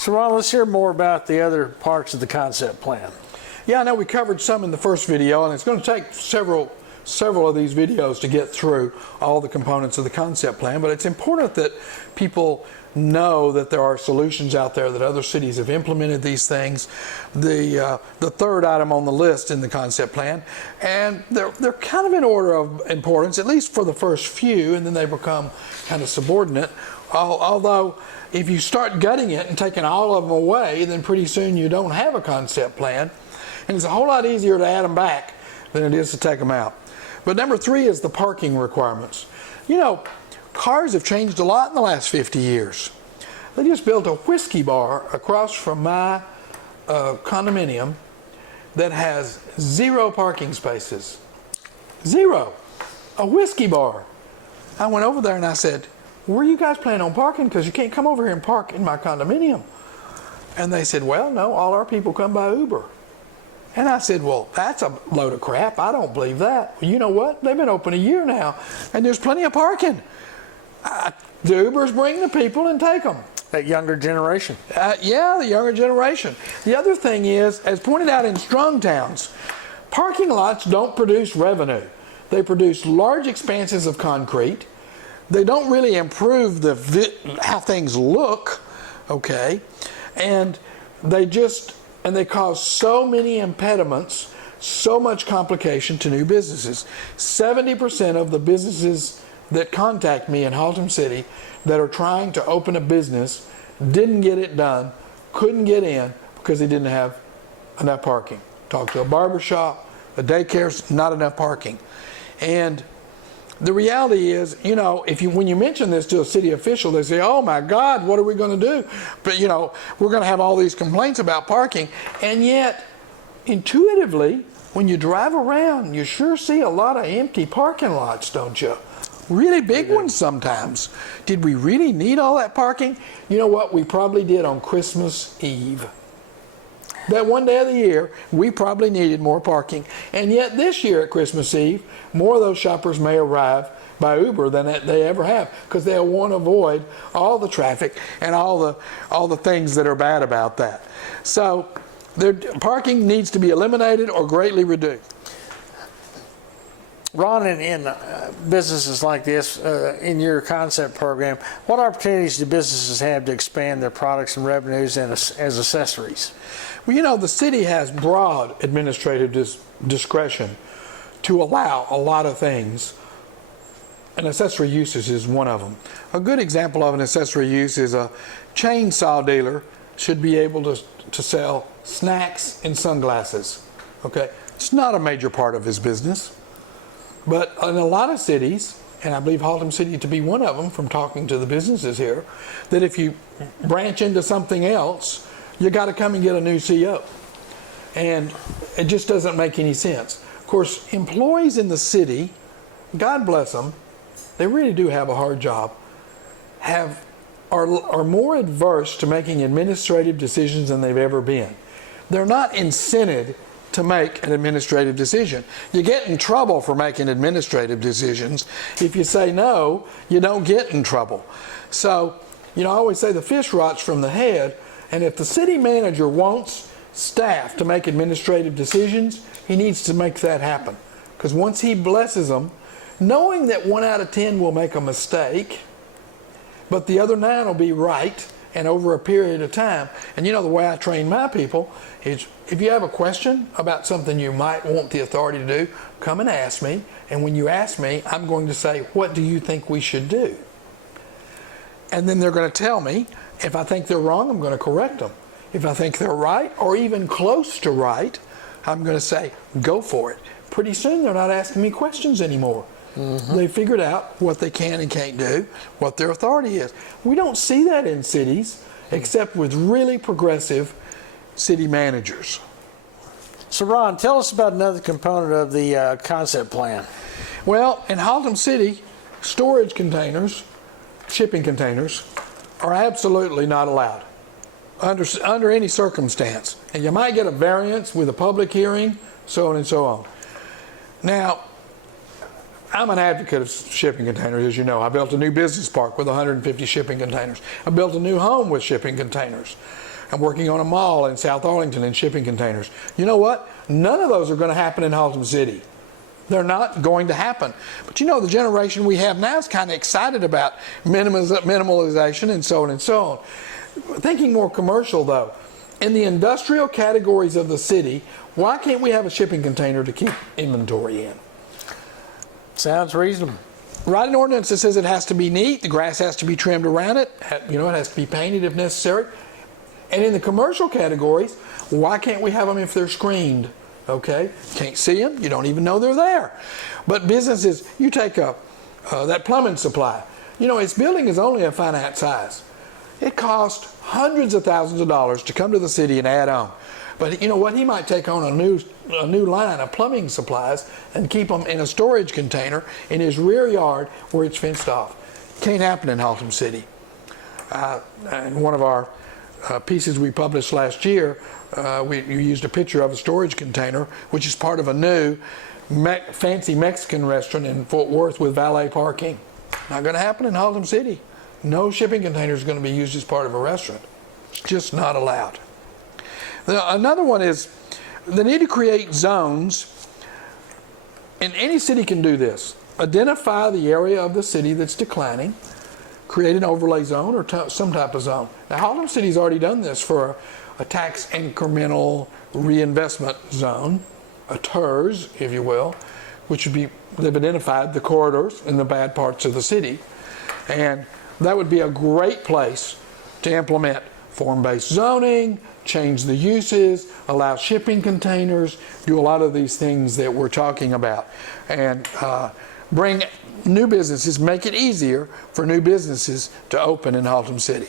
So Ron, let's hear more about the other parts of the concept plan. Yeah, I know we covered some in the first video, and it's going to take several of these videos to get through all the components of the concept plan, but it's important that people know that there are solutions out there, that other cities have implemented these things. The third item on the list in the concept plan, and they're kind of in order of importance, at least for the first few, and then they become kind of subordinate. Although if you start gutting it and taking all of them away, then pretty soon you don't have a concept plan, and it's a whole lot easier to add them back than it is to take them out. But number 3 is the parking requirements. You know, cars have changed a lot in the last 50 years. They just built a whiskey bar across from my condominium that has 0 parking spaces. 0. A whiskey bar. I went over there and I said, where are you guys planning on parking? Because you can't come over here and park in my condominium. And they said, well, no, all our people come by Uber. And I said, well, that's a load of crap. I don't believe that. Well, you know what? They've been open a year now, and there's plenty of parking. The Ubers bring the people and take them. That younger generation. Yeah, the younger generation. The other thing is, as pointed out in strong towns, parking lots don't produce revenue. They produce large expanses of concrete. They don't really improve how things look, okay? And they cause so many impediments, so much complication to new businesses. 70% of the businesses that contact me in Haltom City that are trying to open a business didn't get it done, couldn't get in because they didn't have enough parking. Talk to a barber shop, a daycare, not enough parking. And the reality is, you know, when you mention this to a city official, they say, oh my God, what are we going to do? But, you know, we're going to have all these complaints about parking. And yet, intuitively, when you drive around, you sure see a lot of empty parking lots, don't you? Really big ones sometimes. Did we really need all that parking? You know what? We probably did on Christmas Eve. That one day of the year, we probably needed more parking. And yet this year at Christmas Eve, more of those shoppers may arrive by Uber than they ever have, because they'll want to avoid all the traffic and all the things that are bad about that. So parking needs to be eliminated or greatly reduced. Ron, in businesses like this, in your concept program, what opportunities do businesses have to expand their products and revenues as accessories? Well, you know, the city has broad administrative discretion to allow a lot of things, and accessory uses is one of them. A good example of an accessory use is a chainsaw dealer should be able to sell snacks and sunglasses. Okay, it's not a major part of his business, but in a lot of cities, and I believe Haltom City to be one of them from talking to the businesses here, that if you branch into something else, you got to come and get a new CO. And it just doesn't make any sense. Of course, employees in the city, God bless them, they really do have a hard job, are more adverse to making administrative decisions than they've ever been. They're not incented to make an administrative decision. You get in trouble for making administrative decisions. If you say no, you don't get in trouble. So, you know, I always say the fish rots from the head, and if the city manager wants staff to make administrative decisions, he needs to make that happen. Because once he blesses them, knowing that 1 out of 10 will make a mistake, but the other 9 will be right, and over a period of time. And you know, the way I train my people is, if you have a question about something you might want the authority to do, come and ask me. And when you ask me, I'm going to say, what do you think we should do? And then they're going to tell me. If I think they're wrong, I'm going to correct them. If I think they're right, or even close to right, I'm going to say, go for it. Pretty soon they're not asking me questions anymore. Mm-hmm. They figured out what they can and can't do, what their authority is. We don't see that in cities, except with really progressive city managers. So Ron, tell us about another component of the concept plan. Well, in Haltom City, storage containers, shipping containers, are absolutely not allowed under any circumstance. And you might get a variance with a public hearing, so on and so on. Now, I'm an advocate of shipping containers, as you know. I built a new business park with 150 shipping containers. I built a new home with shipping containers. I'm working on a mall in South Arlington in shipping containers. You know what? None of those are going to happen in Haltom City. They're not going to happen. But you know, the generation we have now is kind of excited about minimalization and so on and so on. Thinking more commercial though, in the industrial categories of the city, why can't we have a shipping container to keep inventory in? Sounds reasonable. Write an ordinance that says it has to be neat, the grass has to be trimmed around it, you know, it has to be painted if necessary. And in the commercial categories, why can't we have them if they're screened? Okay, can't see them, you don't even know they're there. But businesses, you take that plumbing supply, you know, its building is only a finite size. It costs hundreds of thousands of dollars to come to the city and add on. But you know what, he might take on a new line of plumbing supplies and keep them in a storage container in his rear yard where it's fenced off. Can't happen in Haltom City. In one of our pieces we published last year, we used a picture of a storage container, which is part of a new fancy Mexican restaurant in Fort Worth with valet parking. Not going to happen in Haltom City. No shipping container is going to be used as part of a restaurant. It's just not allowed. Now, another one is the need to create zones, and any city can do this. Identify the area of the city that's declining, create an overlay zone or some type of zone. Now, Haltom City's already done this for a tax incremental reinvestment zone, a TERS, if you will, which would be, they've identified the corridors in the bad parts of the city, and that would be a great place to implement form-based zoning, change the uses, allow shipping containers, do a lot of these things that we're talking about, and bring new businesses, make it easier for new businesses to open in Haltom City.